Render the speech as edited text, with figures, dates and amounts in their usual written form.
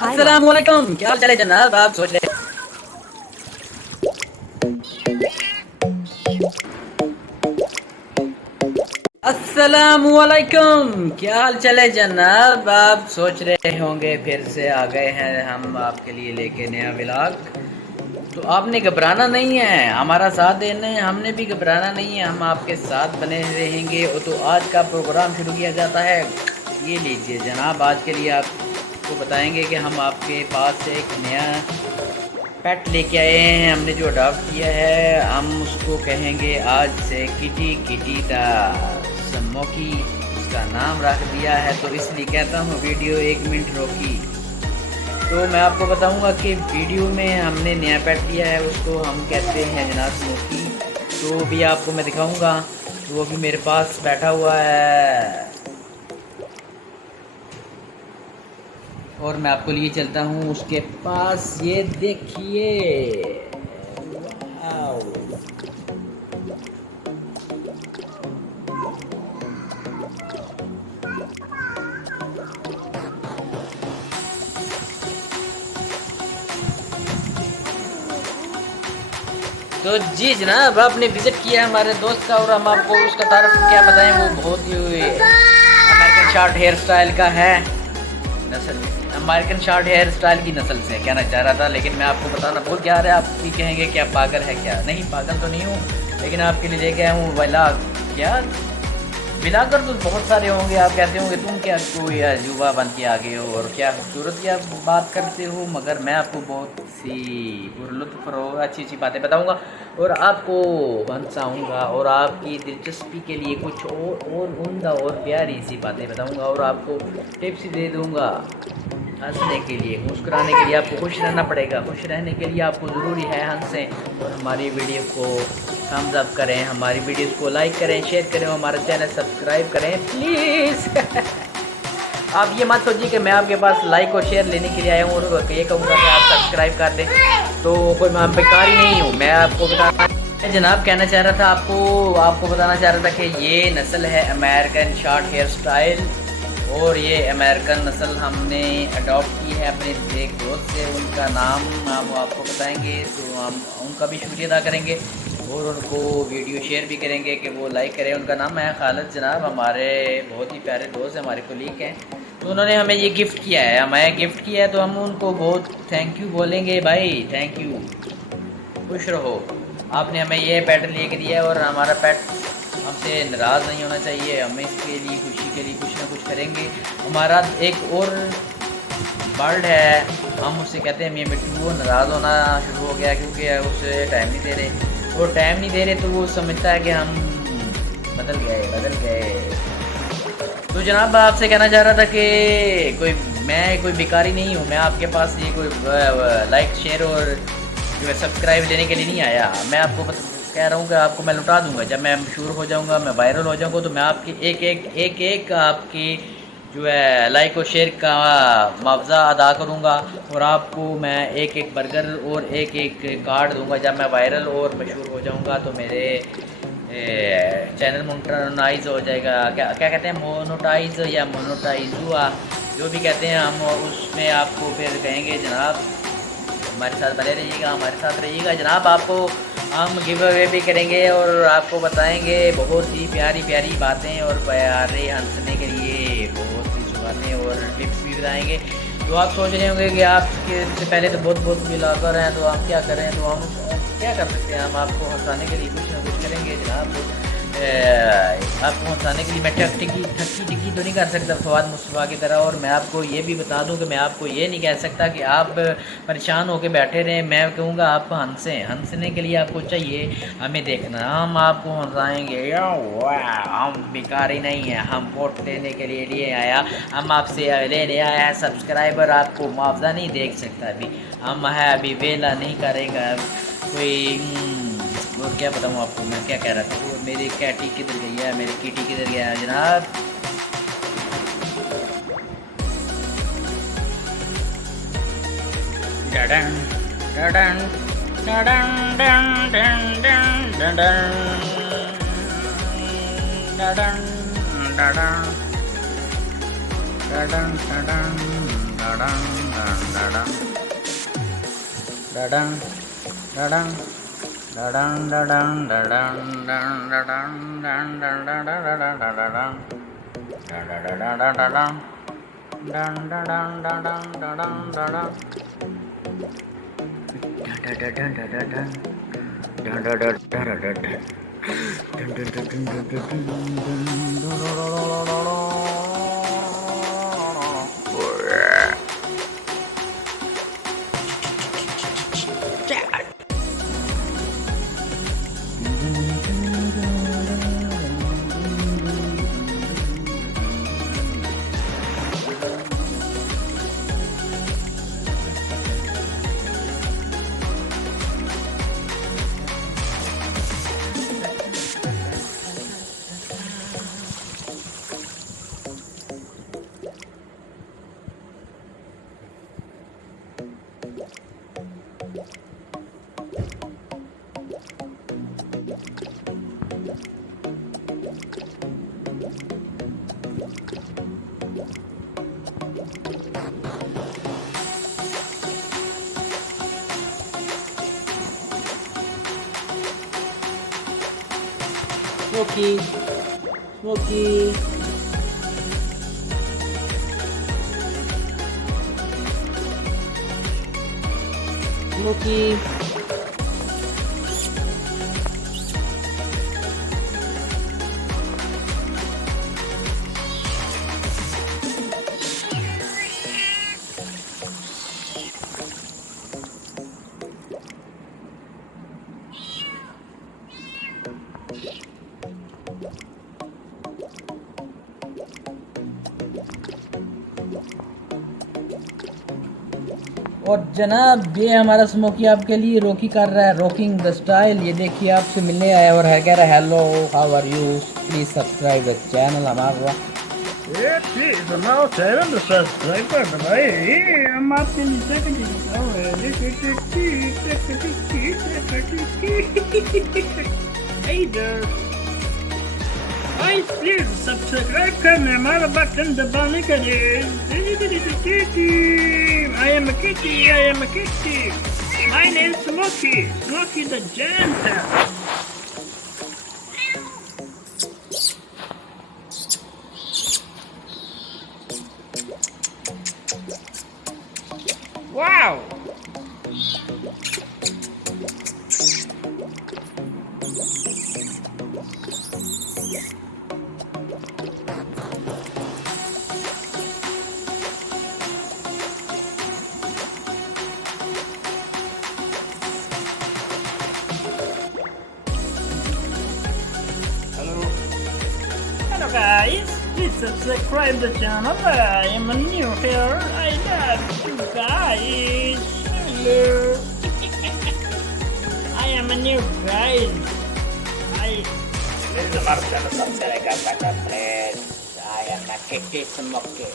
अस्सलाम वालेकुम, क्या हाल चाल है जनाब? आप सोच रहे अस्सलाम वालेकुम, क्या हाल चाल है जनाब? आप सोच रहे होंगे फिर से आ गए हैं हम आपके लिए लेके नया व्लॉग। तो आपने घबराना नहीं है, हमारा साथ देना है, हमने भी घबराना नहीं है, हम आपके साथ बने रहेंगे। तो आज का प्रोग्राम शुरू किया जाता है। ये लीजिए जनाब, आज के लिए आपको बताएंगे कि हम आपके पास से एक नया पेट लेके आए हैं, हमने जो अडॉप्ट किया है। हम उसको कहेंगे आज से किटी किटी दा स्मोकी, उसका नाम रख दिया है। तो इसलिए कहता हूँ वीडियो 1 मिनट रोकी। तो मैं आपको बताऊंगा कि वीडियो में हमने नया पेट लिया है, उसको हम कहते हैं जनाब स्मोकी। तो भी आपको मैं दिखाऊंगा। तो वो भी मेरे पास बैठा हुआ है और मैं आपको लिए चलता हूँ उसके पास। ये देखिए, वाओ। तो जी जनाब, आपने विज़िट किया हमारे दोस्त का और हम आपको उसका तारुफ क्या बताएं। वो बहुत ही अमेरिकन शॉर्ट हेयर स्टाइल का है नस्ल, अमेरिकन शॉर्ट हेयर स्टाइल की नस्ल से कहना चाह रहा था, लेकिन मैं आपको बताना भूल गया। रहा आप भी कहेंगे क्या पागल है क्या? नहीं, पागल तो नहीं हूँ, लेकिन आपके लिए लेके आया हूँ व्लॉग। क्या बिलाकर तो बहुत सारे होंगे, आप कहते होंगे तुम क्या कोई अजूबा बन के आ गए हो और क्या खूबसूरत की आप बात करते हो, मगर मैं आपको बहुत सी पुरलुत्फ़ और अच्छी अच्छी बातें बताऊंगा और आपको हंसाऊंगा और आपकी दिलचस्पी के लिए कुछ और उम्दा और प्यारी सी बातें बताऊंगा और आपको टिप्स दे दूंगा। हंसने के लिए, मुस्कुराने के लिए आपको खुश रहना पड़ेगा। खुश रहने के लिए आपको ज़रूरी है हंसें और हमारी वीडियो को थम्स अप करें, हमारी वीडियोस को लाइक करें, शेयर करें, हमारा चैनल सब्सक्राइब करें प्लीज़। आप ये मत सोचिए कि मैं आपके पास लाइक और शेयर लेने के लिए आया हूँ और ये कहूँगा कि आप सब्सक्राइब कर दें। तो कोई मैं बेकारी नहीं हूँ, मैं आपको मैं जनाब कहना चाह रहा था, आपको बताना चाह रहा था कि ये नस्ल है अमेरिकन शॉर्ट हेयर स्टाइल और ये अमेरिकन नस्ल हमने अडॉप्ट की है अपने एक दोस्त से। उनका नाम हम आपको बताएंगे, तो हम उनका भी शुक्रिया अदा करेंगे और उनको वीडियो शेयर भी करेंगे कि वो लाइक करें। उनका नाम है खालिद जनाब, हमारे बहुत ही प्यारे दोस्त हैं, हमारे कोलीग हैं। तो उन्होंने हमें ये गिफ्ट किया है, हमें गिफ्ट किया है, तो हम उनको बहुत थैंक यू बोलेंगे। भाई थैंक यू, खुश रहो, आपने हमें ये पेट लेके दिया है और हमारा पेट हमसे नाराज़ नहीं होना चाहिए। हमें इसके लिए खुशी के लिए कुछ ना कुछ करेंगे। हमारा एक और बर्ड है, हम उससे कहते हैं मियाँ मिट्टू, वो नाराज़ होना शुरू हो गया क्योंकि उसे टाइम नहीं दे रहे। वो टाइम नहीं दे रहे तो वो समझता है कि हम बदल गए। तो जनाब आपसे कहना चाह रहा था कि कोई भिखारी नहीं हूँ मैं, आपके पास ये कोई लाइक शेयर और जो है सब्सक्राइब लेने के लिए नहीं आया। मैं आपको कह रहा हूँ कि आपको मैं लुटा दूंगा। जब मैं मशहूर हो जाऊँगा, मैं वायरल हो जाऊँगा, तो मैं आपकी एक आपकी जो है लाइक और शेयर का मुआवजा अदा करूँगा और आपको मैं एक बर्गर और एक कार्ड दूँगा जब मैं वायरल और मशहूर हो जाऊँगा। तो मेरे चैनल मोनेटाइज हो जाएगा, क्या क्या कहते हैं, मोनेटाइज या मोनेटाइज हुआ, जो भी कहते हैं हम, उसमें आपको फिर कहेंगे जनाब हमारे साथ बने रहिएगा, हमारे साथ रहिएगा जनाब। आपको हम गिव अवे भी करेंगे और आपको बताएंगे बहुत ही प्यारी प्यारी बातें और प्यारे हंसने के लिए बहुत सी जुबानें और टिप्स भी बताएंगे। तो आप सोच रहे होंगे कि आपके से पहले तो बहुत बहुत ब्लॉगर हैं, तो हम क्या करें, तो हम क्या कर सकते हैं, हम आपको हंसाने के लिए कुछ ना कुछ करेंगे जनाब। आपको हंसाने के लिए मैं ठक्की टिक्की तो नहीं कर सकता फवाद मुस्तफ़ा की तरह। और मैं आपको ये भी बता दूं कि मैं आपको ये नहीं कह सकता कि आप परेशान होकर बैठे रहें। मैं कहूँगा आप हंसें, हंसने के लिए आपको चाहिए हमें देखना, हम आपको हंसाएंगे। हम भिखारी नहीं हैं, हम वोट लेने के लिए आया, हम आपसे लेने आया है सब्सक्राइबर। आपको मुआवजा नहीं देख सकता, अभी हम है, अभी वेला नहीं करेगा कोई। और क्या बताऊँ आपको, मैं क्या कह रहा था, वो मेरी कैटी किधर गई है, मेरी किटी किधर गया है जनाब। Duddon Duddon Duddon done done done done Duddon Duddon Duddon Duddon Smokey, Smokey. Smokey. और जनाब ये हमारा स्मोकी आपके लिए रॉकी कर रहा है, रॉकिंग द स्टाइल। ये देखिए आपसे मिलने आया और है कह रहा है hello how are you, please subscribe the channel हमारा। ये प्लीज हमारा चैनल सब्सक्राइब कर दो भाई, हम आपके नीचे भाई प्लीज सब्सक्राइब करना, हमारा बटन दबाने के लिए। I am a kitty, I am a kitty. My name is Smokey, Smokey the Janitor. Wow! Hello guys, please subscribe the channel. I am new here. I love you guys. Hello. I am a new guys. Please subscribe the channel, please. I am a Kitty Smokey.